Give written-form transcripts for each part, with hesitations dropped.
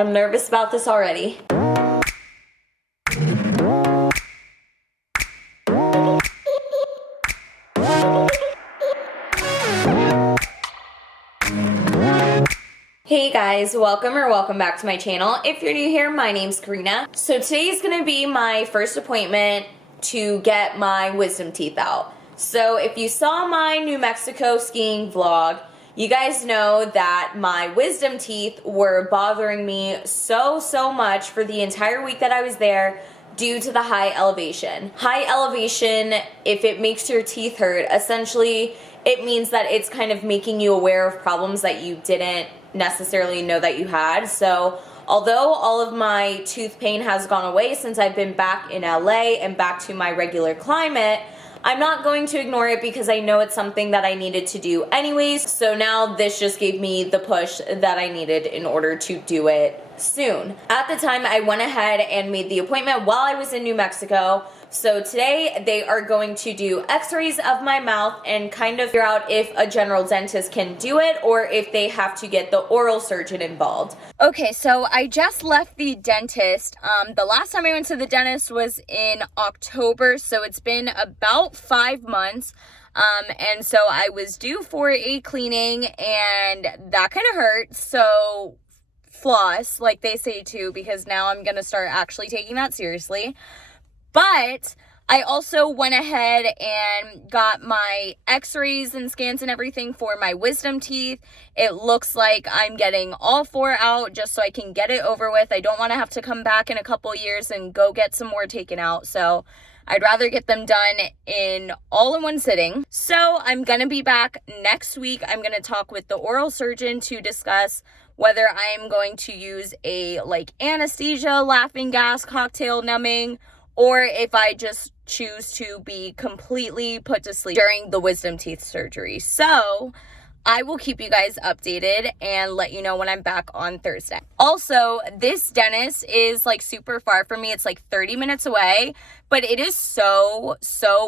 I'm nervous about this already. Hey guys, welcome back to my channel. If you're new here, my name's Corina. So today is gonna be my first appointment to get my wisdom teeth out. So if you saw my New Mexico skiing vlog, you guys know that my wisdom teeth were bothering me so much for the entire week that I was there due to the high elevation. High elevation, if it makes your teeth hurt, essentially it means that it's kind of making you aware of problems that you didn't necessarily know that you had. So although all of my tooth pain has gone away since I've been back in LA and back to my regular climate, I'm not going to ignore it because I know it's something that I needed to do anyways. So now this just gave me the push that I needed in order to do it soon. At the time, I went ahead and made the appointment while I was in New Mexico. So today they are going to do x-rays of my mouth and kind of figure out if a general dentist can do it or if they have to get the oral surgeon involved. Okay, so I just left the dentist. The last time I went to the dentist was in October, so it's been about 5 months. And so I was due for a cleaning and that kind of hurt. So floss, like they say too, because now I'm gonna start actually taking that seriously. But I also went ahead and got my x-rays and scans and everything for my wisdom teeth. It looks like I'm getting all 4 out just so I can get it over with. I don't want to have to come back in a couple years and go get some more taken out. So I'd rather get them done all in one sitting. So I'm going to be back next week. I'm going to talk with the oral surgeon to discuss whether I'm going to use a anesthesia, laughing gas, cocktail numbing, or if I just choose to be completely put to sleep during the wisdom teeth surgery. So I will keep you guys updated and let you know when I'm back on Thursday. Also, this dentist is super far from me. It's 30 minutes away, but it is so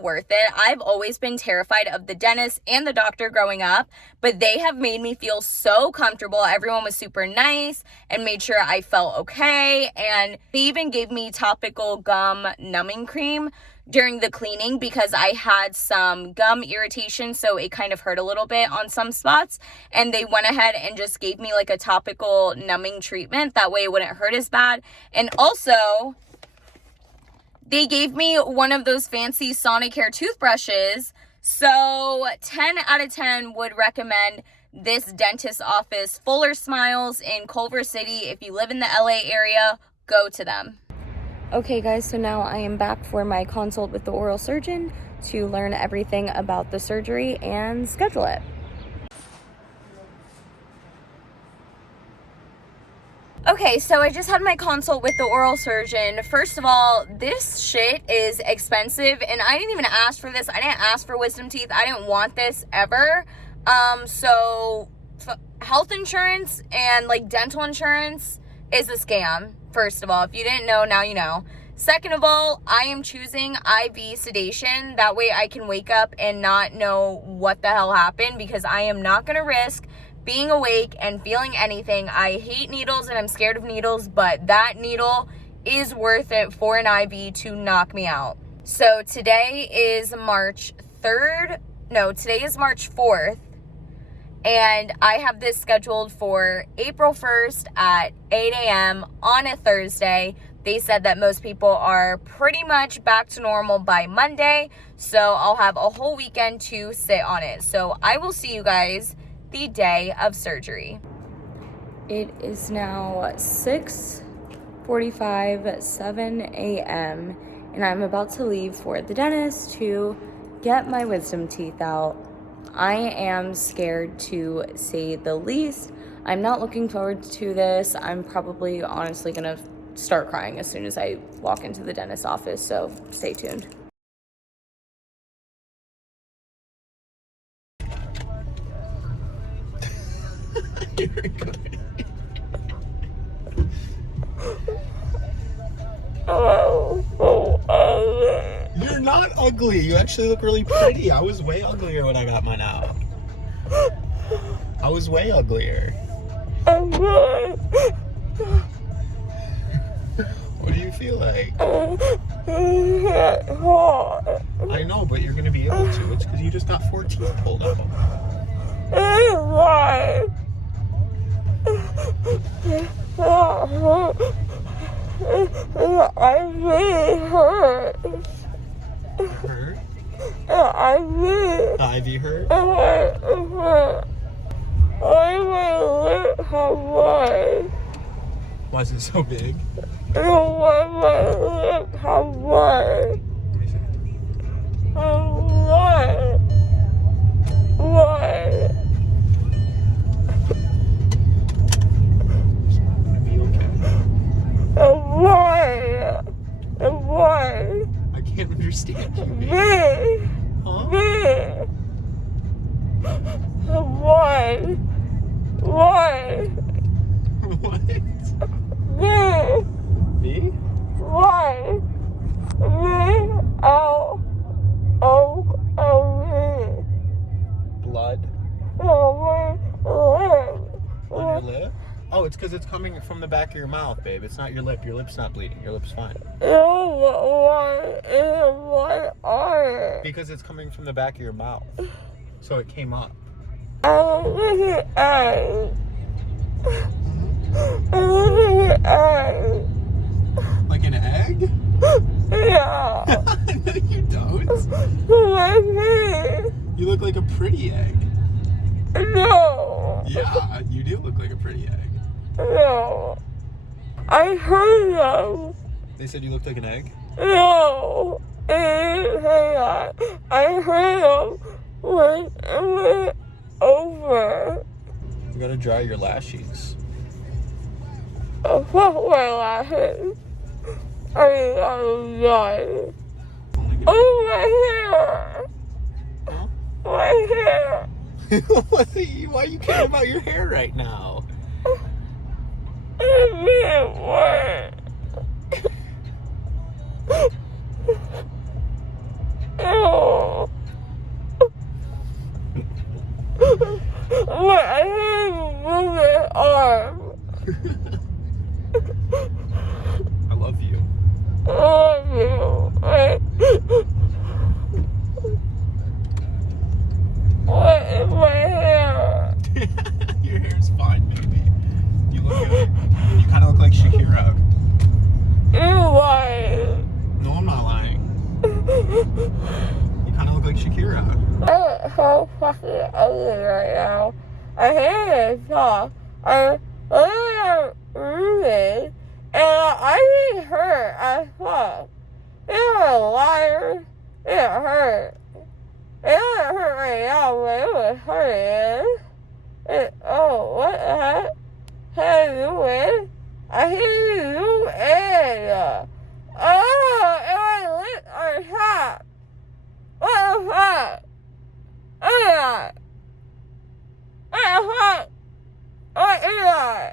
worth it. I've always been terrified of the dentist and the doctor growing up, but they have made me feel so comfortable. Everyone was super nice and made sure I felt okay. And they even gave me topical gum numbing cream during the cleaning because I had some gum irritation, so it kind of hurt a little bit on some spots, and they went ahead and just gave me a topical numbing treatment. That way it wouldn't hurt as bad. And also they gave me one of those fancy Sonicare toothbrushes. So 10 out of 10 would recommend this dentist office, Fuller Smiles in Culver City. If you live in the LA area, go to them. Okay guys, so now I am back for my consult with the oral surgeon to learn everything about the surgery and schedule it. Okay, so I just had my consult with the oral surgeon. First of all, this shit is expensive and I didn't even ask for this. I didn't ask for wisdom teeth. I didn't want this ever. So health insurance and dental insurance is a scam. First of all, if you didn't know, now you know. Second of all, I am choosing IV sedation. That way I can wake up and not know what the hell happened because I am not going to risk being awake and feeling anything. I hate needles and I'm scared of needles, but that needle is worth it for an IV to knock me out. So today is March 3rd. No, today is March 4th. And I have this scheduled for April 1st at 8 a.m. on a Thursday. They said that most people are pretty much back to normal by Monday. So I'll have a whole weekend to sit on it. So I will see you guys the day of surgery. It is now 6:45, 7 a.m. and I'm about to leave for the dentist to get my wisdom teeth out. I am scared to say the least. I'm not looking forward to this. I'm probably honestly gonna start crying as soon as I walk into the dentist's office, so stay tuned. You're not ugly. You actually look really pretty. I was way uglier when I got mine out. I was way uglier. feel like? It's hard. I know, but you're gonna be able to. It's because you just got 4 teeth pulled out. It's why. I really hurt. Hurt? I really The IV hurt? hurt. I my lip have blood. Why is it so big? Why my lip have blood. Let me see. What? What? It's gonna be okay. Why? Why? I can't understand you, baby. Me? Huh? Me? Why? Why? What? Me? Me? Why? Me? Oh. Oh. Oh, me. Blood Oh, my leg. on your lip? Oh, it's because it's coming from the back of your mouth, babe. It's not your lip. Your lip's not bleeding. Your lip's fine. Why is my eye? Because it's coming from the back of your mouth. So it came up. I look at eye. I look at eye. Like an egg? Yeah. No, you don't. My face. You look like a pretty egg. No. Yeah, you do look like a pretty egg. No. I heard them. They said you looked like an egg? No. I didn't say that. I heard them like it went over. You gotta dry your lashes. Fuck my lashes. I mean, I'm done. Oh, my hair. Huh? My hair. Why are you caring about your hair right now? It didn't work. Ew. Wait, I didn't move my arm. I love you. I love you. Wait. What is my hair? Your hair's fine, baby. You look good. You kind of look like Shakira. You're lying. No, I'm not lying. You kind of look like Shakira. I'm so fucking ugly right now. I hate it soft. I'm literally moving, and I get hurt as fuck. You're a liar. It hurt. It doesn't hurt right now, but it was hurting. Oh, what the heck? How you doing? I hear you doing. Oh, and my lips are hot. What the fuck? Look at that. What the fuck? What is that?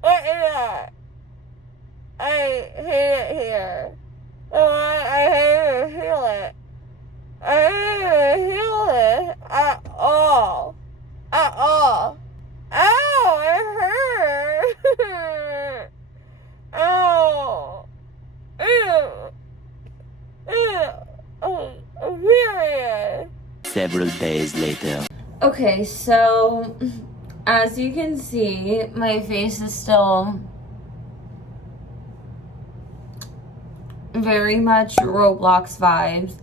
What is that? I hate it here. I hate to feel it. I didn't feel it at all. At all. Ow, it hurt. Ow. Ew. Ew. Oh, period. Several days later. Okay, so as you can see, my face is still very much Roblox vibes,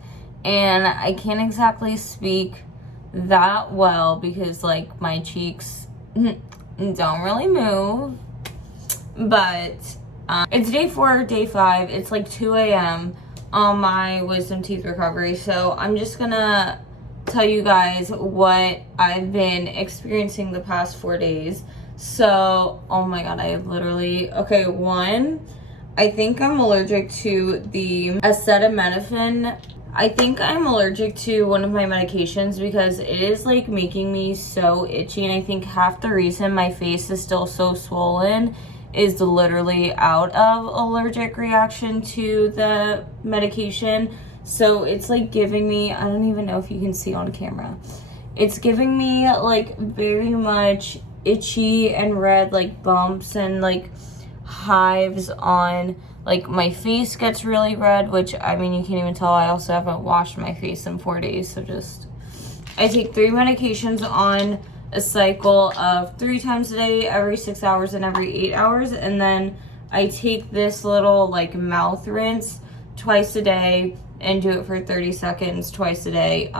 and I can't exactly speak that well because like my cheeks don't really move, but it's day 4 or day 5. It's like 2 a.m. on my wisdom teeth recovery, so I'm just gonna tell you guys what I've been experiencing the past 4 days. So, oh my god, I have literally, okay, one, I think I'm allergic to the acetaminophen. I think I'm allergic to one of my medications because it is like making me so itchy, and I think half the reason my face is still so swollen is literally out of allergic reaction to the medication. So it's like giving me, I don't even know if you can see on camera, it's giving me like very much itchy and red like bumps and like hives on, like, my face gets really red, which, I mean, you can't even tell. I also haven't washed my face in 4 days, so just, I take 3 medications on a cycle of 3 times a day, every 6 hours and every 8 hours, and then I take this little, like, mouth rinse twice a day and do it for 30 seconds twice a day,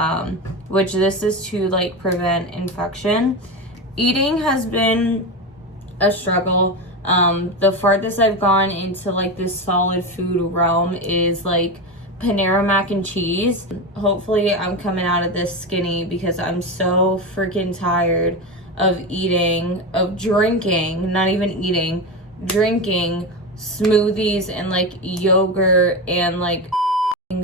which this is to, like, prevent infection. Eating has been a struggle. The farthest I've gone into, like, this solid food realm is, like, Panera mac and cheese. Hopefully I'm coming out of this skinny because I'm so freaking tired of drinking, not even eating, drinking smoothies and, like, yogurt and, like,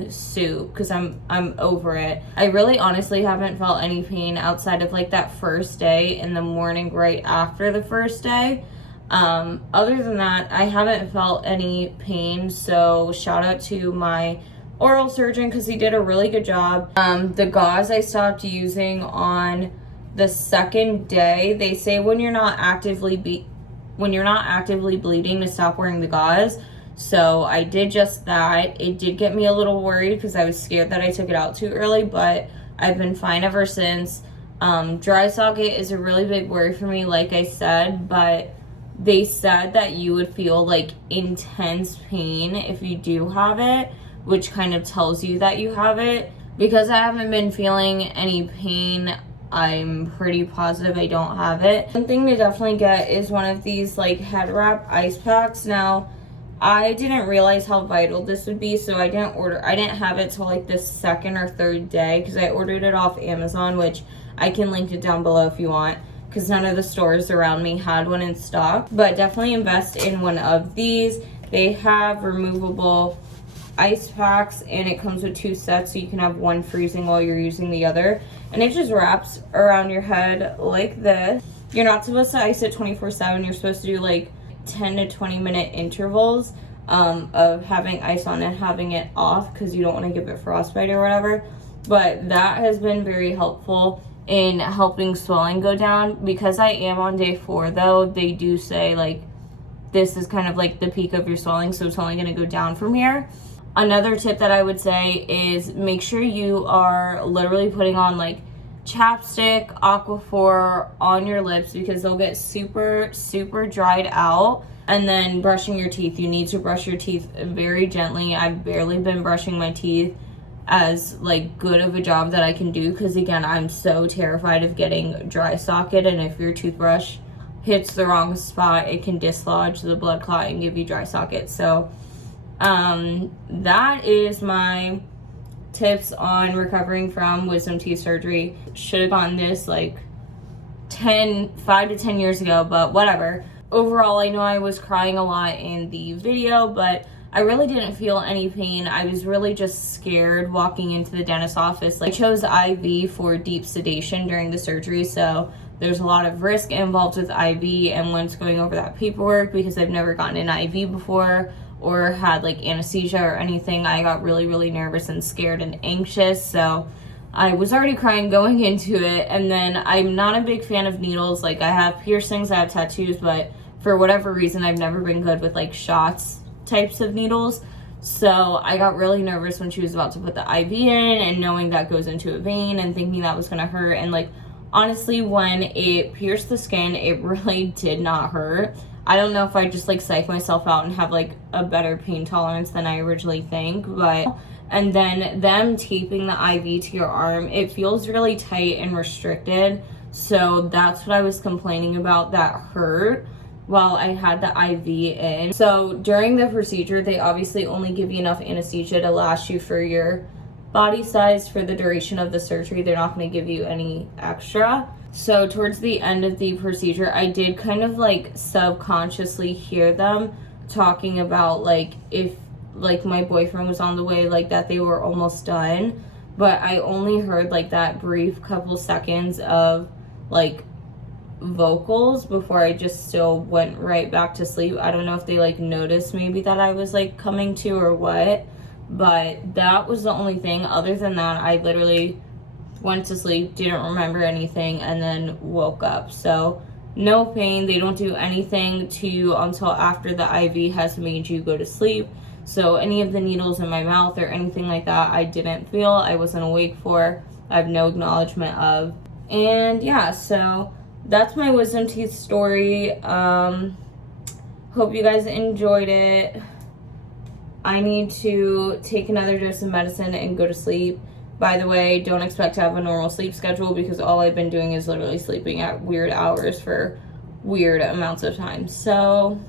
soup, because I'm over it. I really honestly haven't felt any pain outside of, like, that first day in the morning right after the first day. Other than that, I haven't felt any pain, so shout out to my oral surgeon because he did a really good job. The gauze I stopped using on the second day. They say when you're not actively bleeding to stop wearing the gauze. So I did just that. It did get me a little worried because I was scared that I took it out too early, but I've been fine ever since. Dry socket is a really big worry for me, like I said, but they said that you would feel, like, intense pain if you do have it, which kind of tells you that you have it. Because I haven't been feeling any pain, I'm pretty positive I don't have it. One thing to definitely get is one of these, like, head wrap ice packs. Now, I didn't realize how vital this would be, so I didn't have it till, like, the second or third day because I ordered it off Amazon, which I can link it down below if you want, because none of the stores around me had one in stock. But definitely invest in one of these. They have removable ice packs, and it comes with 2 sets, so you can have one freezing while you're using the other. And it just wraps around your head like this. You're not supposed to ice it 24/7. You're supposed to do, like, 10 to 20 minute intervals of having ice on and having it off because you don't want to give it frostbite or whatever. But that has been very helpful in helping swelling go down. Because I am on day 4 though, they do say, like, this is kind of like the peak of your swelling, so it's only going to go down from here. Another tip that I would say is make sure you are literally putting on, like, chapstick, Aquaphor on your lips because they'll get super, super dried out. And then brushing your teeth. You need to brush your teeth very gently. I've barely been brushing my teeth as, like, good of a job that I can do because, again, I'm so terrified of getting dry socket, and if your toothbrush hits the wrong spot, it can dislodge the blood clot and give you dry socket. So that is my tips on recovering from wisdom teeth surgery. Should have gotten this, like, 5 to 10 years ago, but whatever. Overall, I know I was crying a lot in the video, but I really didn't feel any pain. I was really just scared walking into the dentist's office. Like, I chose IV for deep sedation during the surgery, so there's a lot of risk involved with IV. And once going over that paperwork, because I've never gotten an IV before or had, like, anesthesia or anything, I got really, really nervous and scared and anxious. So I was already crying going into it. And then I'm not a big fan of needles. Like, I have piercings, I have tattoos, but for whatever reason, I've never been good with, like, shots types of needles. So I got really nervous when she was about to put the IV in, and knowing that goes into a vein and thinking that was gonna hurt. And, like, honestly, when it pierced the skin, it really did not hurt. I don't know if I just, like, psych myself out and have, like, a better pain tolerance than I originally think, but and then them taping the IV to your arm, it feels really tight and restricted. So that's what I was complaining about that hurt while I had the IV in. So during the procedure, they obviously only give you enough anesthesia to last you for your body size for the duration of the surgery. They're not going to give you any extra. So towards the end of the procedure, I did kind of, like, subconsciously hear them talking about, like, if, like, my boyfriend was on the way, like, that they were almost done. But I only heard, like, that brief couple seconds of, like, vocals before I just still went right back to sleep. I don't know if they, like, noticed maybe that I was, like, coming to or what, but that was the only thing. Other than that, I literally went to sleep, didn't remember anything, and then woke up. So No pain. They don't do anything to you until after the IV has made you go to sleep. So any of the needles in my mouth or anything like that, I didn't feel, I wasn't awake for, I have no acknowledgement of. And yeah, so that's my wisdom teeth story. Hope you guys enjoyed it. I need to take another dose of medicine and go to sleep. By the way, don't expect to have a normal sleep schedule because all I've been doing is literally sleeping at weird hours for weird amounts of time. So